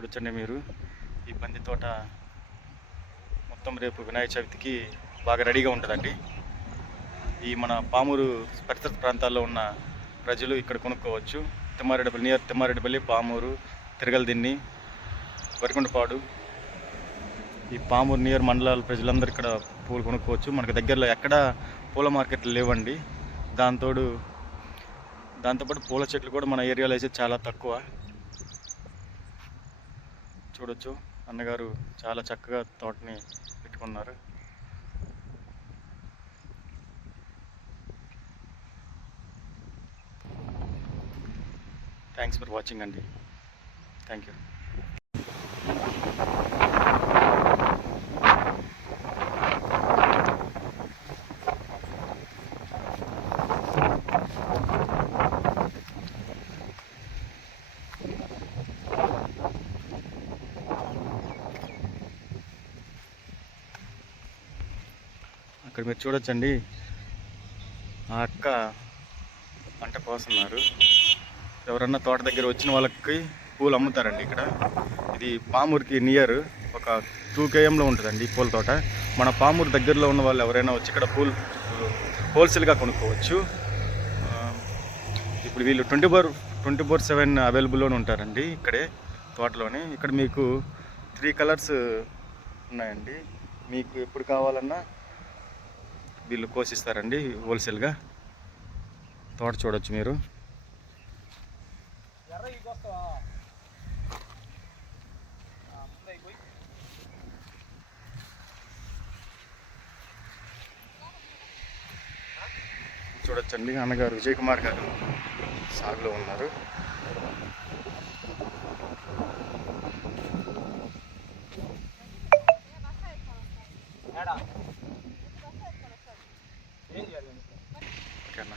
చూడొచ్చండి మీరు. ఈ పంది తోట మొత్తం రేపు వినాయక చవితికి బాగా రెడీగా ఉంటుందండి. ఈ మన పామూరు పరిసర ప్రాంతాల్లో ఉన్న ప్రజలు ఇక్కడ కొనుక్కోవచ్చు. తిమ్మారెడ్డిపల్లి నియర్ తిమ్మారెడ్డిపల్లి పామూరు తిరగలదిన్ని వరికొండపాడు ఈ పామూరు నియర్ మండలాల ప్రజలందరూ ఇక్కడ పూలు కొనుక్కోవచ్చు. మనకు దగ్గరలో ఎక్కడ పూల మార్కెట్లు లేవండి. దాంతోడు దాంతోపాటు పూల చెట్లు కూడా మన ఏరియాలో అయితే చాలా తక్కువ. చూడొచ్చు. అన్నగారు చాలా చక్కగా తోటని పెట్టుకున్నారు. థ్యాంక్స్ ఫర్ వాచింగ్ అండి థ్యాంక్ యూ అక్కడ మీరు చూడొచ్చండి. ఆ అక్క పంట కోస్తున్నారు. ఎవరన్నా తోట దగ్గర వచ్చిన వాళ్ళకి పూలు అమ్ముతారండి ఇక్కడ. ఇది పామూరుకి నియర్ ఒక టూ కేఎంలో ఉంటుందండి పూల తోట. మన పామూరు దగ్గరలో ఉన్న వాళ్ళు ఎవరైనా వచ్చి ఇక్కడ పూలు హోల్సేల్గా కొనుక్కోవచ్చు. ఇప్పుడు వీళ్ళు twenty four twenty four seven అవైలబుల్లోనే ఉంటారండి ఇక్కడే తోటలోనే. ఇక్కడ మీకు త్రీ కలర్స్ ఉన్నాయండి. మీకు ఎప్పుడు కావాలన్నా వీళ్ళు కోసిస్తారండి హోల్సేల్గా. తోట చూడొచ్చు మీరు. చూడొచ్చండి అన్నగారు విజయ్ కుమార్ గారు సాగులో ఉన్నారు ఓకే అన్న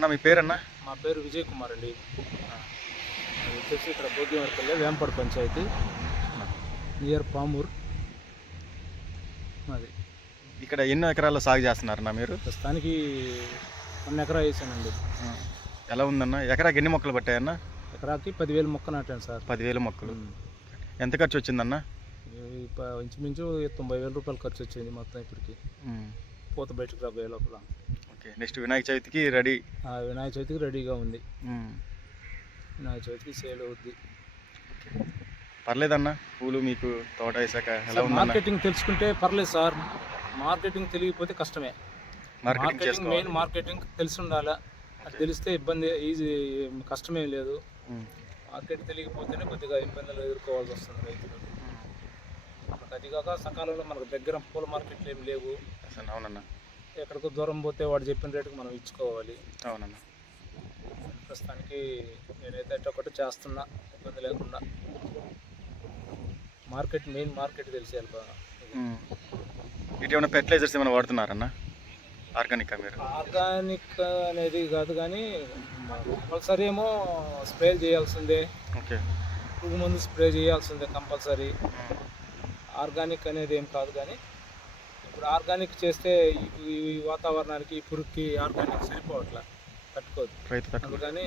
అన్న మీ పేరన్నా? మా పేరు విజయ్ కుమార్ అండి వచ్చేసి ఇక్కడ భోగ్యవర్పల్లి వేంపడు పంచాయతీ. నియర్ పామూర్. అది. ఇక్కడ ఎన్ని ఎకరాల్లో సాగు చేస్తున్నారన్న మీరు? ప్రస్తుతానికి వన్ ఎకరా వేసానండి. ఎలా ఉందన్న? ఎకరాకి ఎన్ని మొక్కలు పట్టాయన్న? ఎకరాకి పదివేలు మొక్క నాటాను సార్. పదివేల మొక్కలు. ఎంత ఖర్చు వచ్చిందన్న? ఇంచుమించు తొంభై వేల రూపాయలు ఖర్చు వచ్చింది మొత్తం ఇప్పటికి. పూత బయటకు రాబోయే లోపల. ఓకే. నెక్స్ట్ వినాయక చవితికి రెడీ? ఆ వినాయక చవితికి రెడీగా ఉంది. వినాయక చవితికి సేల్ అవుద్ది. పర్లేదన్న పూలు మీకు తోట వేసాక ఎలా ఉందన్న? మార్కెటింగ్ తెలుసుకుంటే పర్లేదు సార్. మార్కెటింగ్ తెలియకపోతే కష్టమే. మార్కెటింగ్ మెయిన్ మార్కెటింగ్ తెలిసి ఉండాలా అది తెలిస్తే ఇబ్బంది ఈజీ కష్టమేం లేదు. మార్కెట్ తెలియకపోతేనే కొద్దిగా ఇబ్బందులు ఎదుర్కోవాల్సి వస్తుంది రైతులు. అది కాక సకాలంలో మనకు దగ్గర పూల మార్కెట్లు ఏం లేవు. అవునన్న. ఎక్కడికో దూరం పోతే వాడు చెప్పిన రేటుకి మనం ఇచ్చుకోవాలి. అవునన్న ప్రస్తుతానికి నేనైతే అటు ఒకటి చేస్తున్నా ఇబ్బంది లేకుండా. మార్కెట్ మెయిన్ మార్కెట్ తెలిసేయాలి బాగా. ఇటు ఏమైనా ఫెర్టిలైజర్స్ ఏమైనా వాడుతున్నారన్న? ఆర్గానికా మీరు? ఆర్గానిక్ అనేది కాదు కానీ కంపల్సరీ ఏమో స్ప్రే చేయాల్సిందే. ఓకే. పురుగు మందు స్ప్రే చేయాల్సిందే కంపల్సరీ. ఆర్గానిక్ అనేది ఏం కాదు కానీ ఇప్పుడు ఆర్గానిక్ చేస్తే ఈ వాతావరణానికి ఈ పురుగుకి ఆర్గానిక్ సరిపోవట్లా? తట్టుకోదు. రైతు అందుకని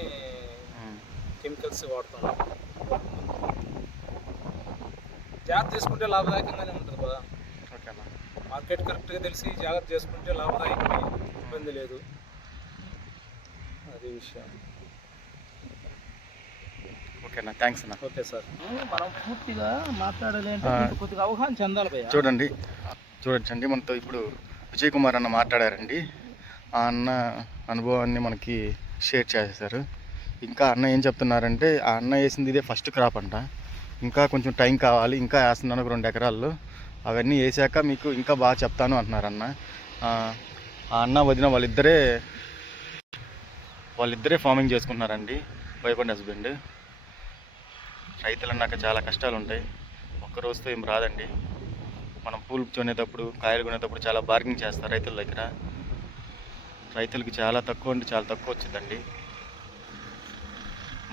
కెమికల్స్ వాడుతున్నాం. జాగ్రత్త తీసుకుంటే లాభదాయకంగానే ఉంటుంది కదా. మార్కెట్ కరెక్ట్గా తెలిసి జాగ్రత్త చేసుకుంటే లాభదాయకమే. ఇబ్బంది లేదు. అది విషయం. ఓకే అన్న. థ్యాంక్స్ అన్న. Okay sir. మనం పూర్తిగా మాట్లాడాలి అంటే ఆ. మీకు కొద్దిగా అవగాహన చెందాలి భయ్యా. చూడండి. చూడొచ్చండి మనతో ఇప్పుడు విజయ్ కుమార్ అన్న మాట్లాడారండి. ఆ అన్న అనుభవాన్ని మనకి షేర్ చేసేసారు ఇంకా అన్న ఏం చెప్తున్నారంటే ఆ అన్న వేసింది ఇదే ఫస్ట్ క్రాప్ అంట. ఇంకా కొంచెం టైం కావాలి ఇంకా వేస్తున్నాను ఒక రెండు ఎకరాల్లో. అవన్నీ వేసాక మీకు ఇంకా బాగా చెప్తాను అంటున్నారు అన్న. ఆ అన్న వదిన వాళ్ళిద్దరే వాళ్ళిద్దరే ఫార్మింగ్ చేసుకున్నారండి వైఫ్ అండ్ హస్బెండ్. రైతులు అన్నాక చాలా కష్టాలు ఉంటాయి ఒక్క రోజుతో ఏం రాదండి. మనం పూలు కొనేటప్పుడు కాయలు కొనేటప్పుడు చాలా బార్గింగ్ చేస్తారు రైతుల దగ్గర. రైతులకి చాలా తక్కువ అంటే చాలా తక్కువ వచ్చిందండి.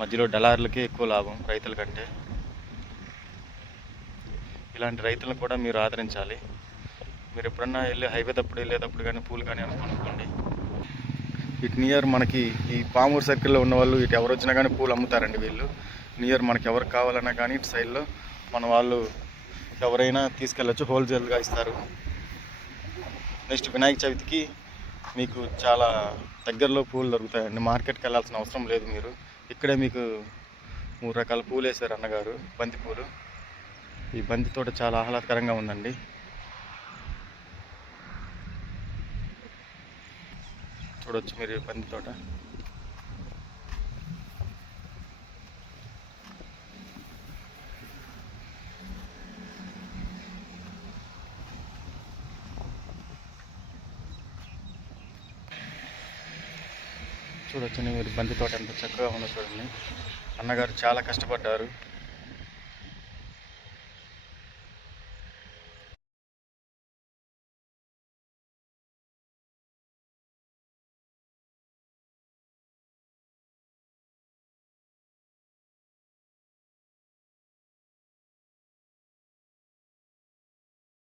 మధ్యలో డలార్లకే ఎక్కువ లాభం రైతుల కంటే. ఇలాంటి రైతులను కూడా మీరు ఆదరించాలి. మీరు ఎప్పుడన్నా వెళ్ళి హైవే తప్పుడు వెళ్ళేటప్పుడు కానీ పూలు కానీ అనుకోండి ఇటు నియర్ మనకి ఈ పామూరు సర్కిల్లో ఉన్న వాళ్ళు ఇటు ఎవరు వచ్చినా కానీ పూలు అమ్ముతారండి వీళ్ళు. నియర్ మనకి ఎవరు కావాలన్నా కానీ ఇటు సైడ్లో మన వాళ్ళు ఎవరైనా తీసుకెళ్ళచ్చు హోల్సేల్గా ఇస్తారు. నెక్స్ట్ వినాయక చవితికి మీకు చాలా దగ్గరలో పూలు దొరుకుతాయండి. మార్కెట్కి వెళ్ళాల్సిన అవసరం లేదు మీరు. ఇక్కడే మీకు మూడు రకాల పూలు వేశారు అన్నగారు బంతి పూలు. ఈ బంతి తోట చాలా ఆహ్లాదకరంగా ఉందండి. చూడొచ్చు మీరు బంతి తోట. చూడొచ్చండి మీరు బంతి తోట ఎంత చక్కగా ఉందో చూడండి. అన్నగారు చాలా కష్టపడ్డారు.